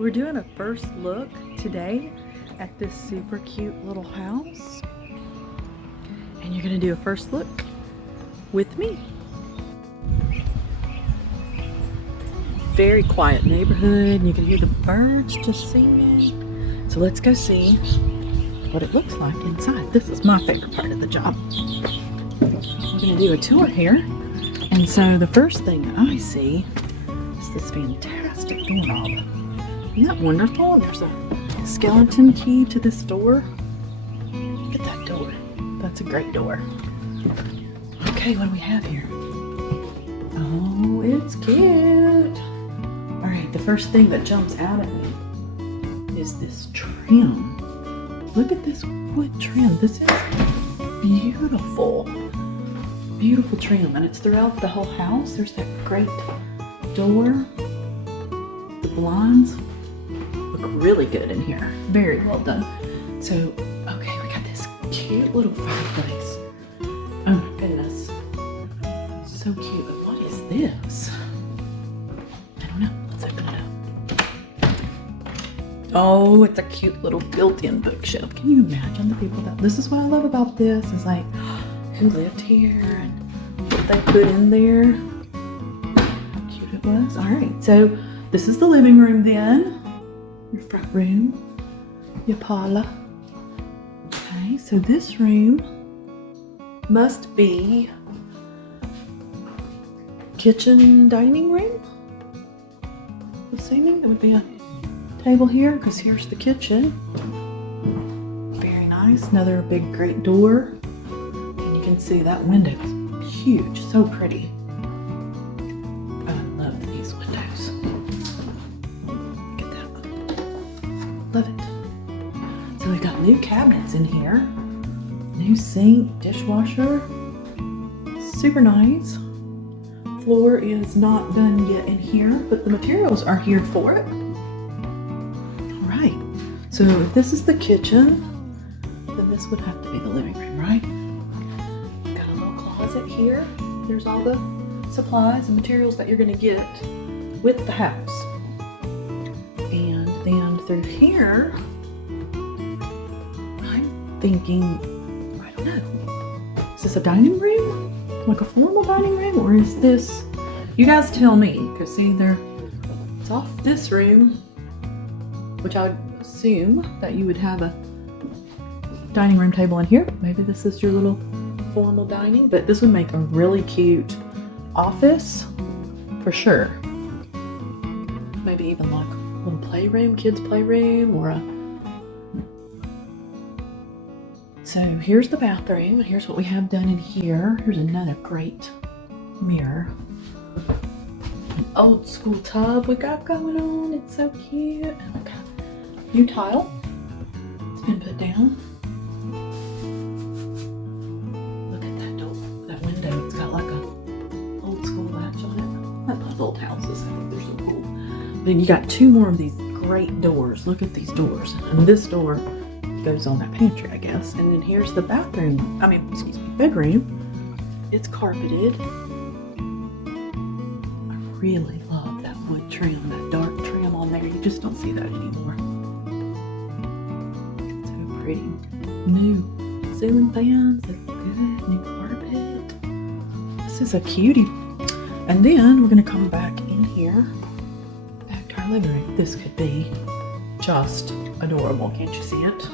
We're doing a first look today at this super cute little house. And you're gonna do a first look with me. Very quiet neighborhood. You can hear the birds just singing. So let's go see what it looks like inside. This is my favorite part of the job. We're gonna do a tour here. And so the first thing that I see is this fantastic doorknob. Isn't that wonderful? And there's a skeleton key to this door. Look at that door. That's a great door. Okay, what do we have here? Oh, it's cute. All right, the first thing that jumps out at me is this trim. Look at this wood trim. This is beautiful. Beautiful trim, and it's throughout the whole house. There's that great door. The blinds look really good in here. Very well done. So, okay, we got this cute little fireplace. Oh my goodness. So cute, but what is this? I don't know. Let's open it up. Oh, it's a cute little built-in bookshelf. Can you imagine the people that... This is what I love about this, is like, who lived here and what they put in there. How cute it was. All right, so this is the living room then. Your front room, your parlor. Okay, so this room must be kitchen dining room. Assuming there would be a table here because here's the kitchen. Very nice. Another big great door. And you can see that window is huge, so pretty. I love these windows. Look at that one. Love it. So we've got new cabinets in here. New sink, dishwasher. Super nice. Floor is not done yet in here, but the materials are here for it. All right. So if this is the kitchen, then this would have to be the living room, right? Got a little closet here. There's all the supplies and materials that you're going to get with the house. And then through here, I'm thinking, I don't know, is this a dining room? Like a formal dining room? Or is this, you guys tell me, because see there, it's off this room, which I would assume that you would have a dining room table in here. Maybe this is your little formal dining, but this would make a really cute office for sure. Maybe even like a little playroom, kids playroom, or a... So here's the bathroom, and here's what we have done in here. Here's another great mirror. An old school tub we got going on. It's so cute. And we got new tile. It's been put down. Look at that door, that window. It's got like a old school latch on it. I love old houses. I think they're so cool. Then you got two more of these great doors. Look at these doors. And this door goes on that pantry, I guess. And then here's the bathroom. Bedroom. It's carpeted. I really love that wood trim, that dark trim on there. You just don't see that anymore. So pretty. New ceiling fans. They look good. New carpet. This is a cutie. And then we're gonna come back in here, back to our living room. This could be just adorable. Can't you see it?